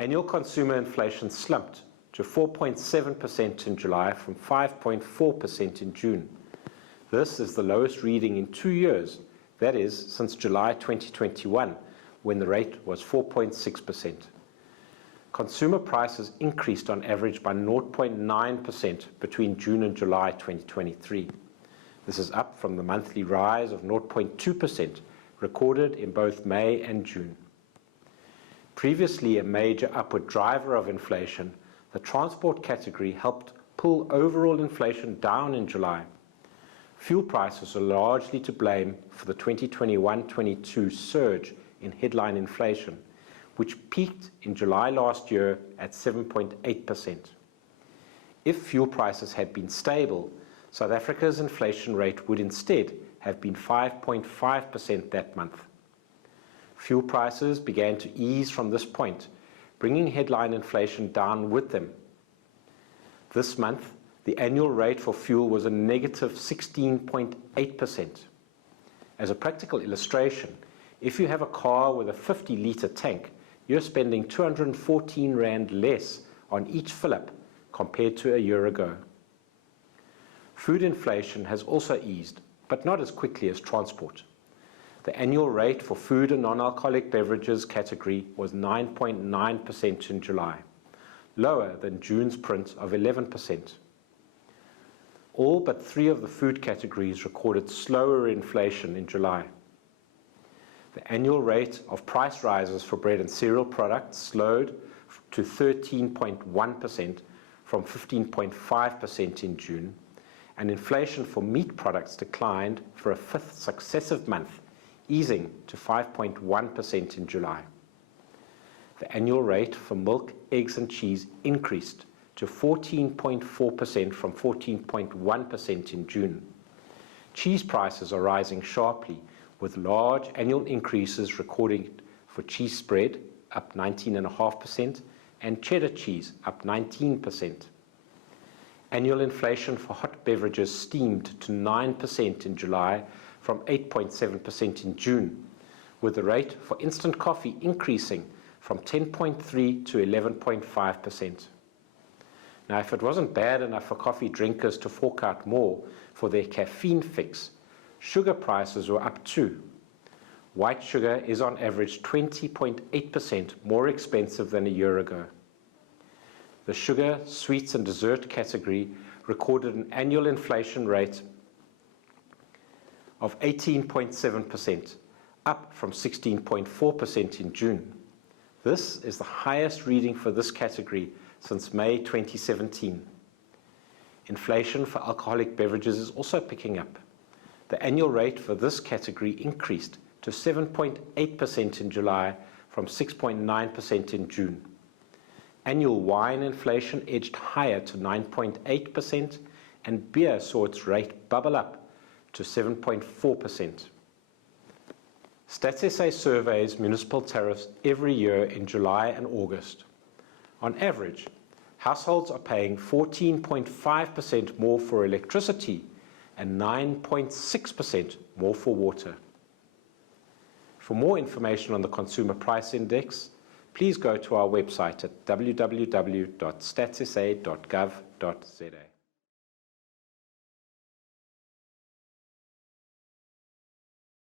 Annual consumer inflation slumped to 4.7% in July from 5.4% in June. This is the lowest reading in 2 years, that is, since July 2021, when the rate was 4.6%. Consumer prices increased on average by 0.9% between June and July 2023. This is up from the monthly rise of 0.2% recorded in both May and June. Previously a major upward driver of inflation, the transport category helped pull overall inflation down in July. Fuel prices are largely to blame for the 2021-22 surge in headline inflation, which peaked in July last year at 7.8%. If fuel prices had been stable, South Africa's inflation rate would instead have been 5.5% that month. Fuel prices began to ease from this point, bringing headline inflation down with them. This month, the annual rate for fuel was a negative 16.8%. As a practical illustration, if you have a car with a 50-litre tank, you're spending 214 Rand less on each fill-up compared to a year ago. Food inflation has also eased, but not as quickly as transport. The annual rate for food and non-alcoholic beverages category was 9.9% in July, lower than June's print of 11%. All but 3 of the food categories recorded slower inflation in July. The annual rate of price rises for bread and cereal products slowed to 13.1% from 15.5% in June, and inflation for meat products declined for a 5th successive month, easing to 5.1% in July. The annual rate for milk, eggs and cheese increased to 14.4% from 14.1% in June. Cheese prices are rising sharply, with large annual increases recorded for cheese spread, up 19.5%, and cheddar cheese, up 19%. Annual inflation for hot beverages steamed to 9% in July from 8.7% in June, with the rate for instant coffee increasing from 10.3% to 11.5%. Now, if it wasn't bad enough for coffee drinkers to fork out more for their caffeine fix, sugar prices were up too. White sugar is on average 20.8% more expensive than a year ago. The sugar, sweets and dessert category recorded an annual inflation rate of 18.7%, up from 16.4% in June. This is the highest reading for this category since May 2017. Inflation for alcoholic beverages is also picking up. The annual rate for this category increased to 7.8% in July from 6.9% in June. Annual wine inflation edged higher to 9.8%, and beer saw its rate bubble up to 7.4%. Stats SA surveys municipal tariffs every year in July and August. On average, households are paying 14.5% more for electricity and 9.6% more for water. For more information on the Consumer Price Index, please go to our website at www.statsa.gov.za.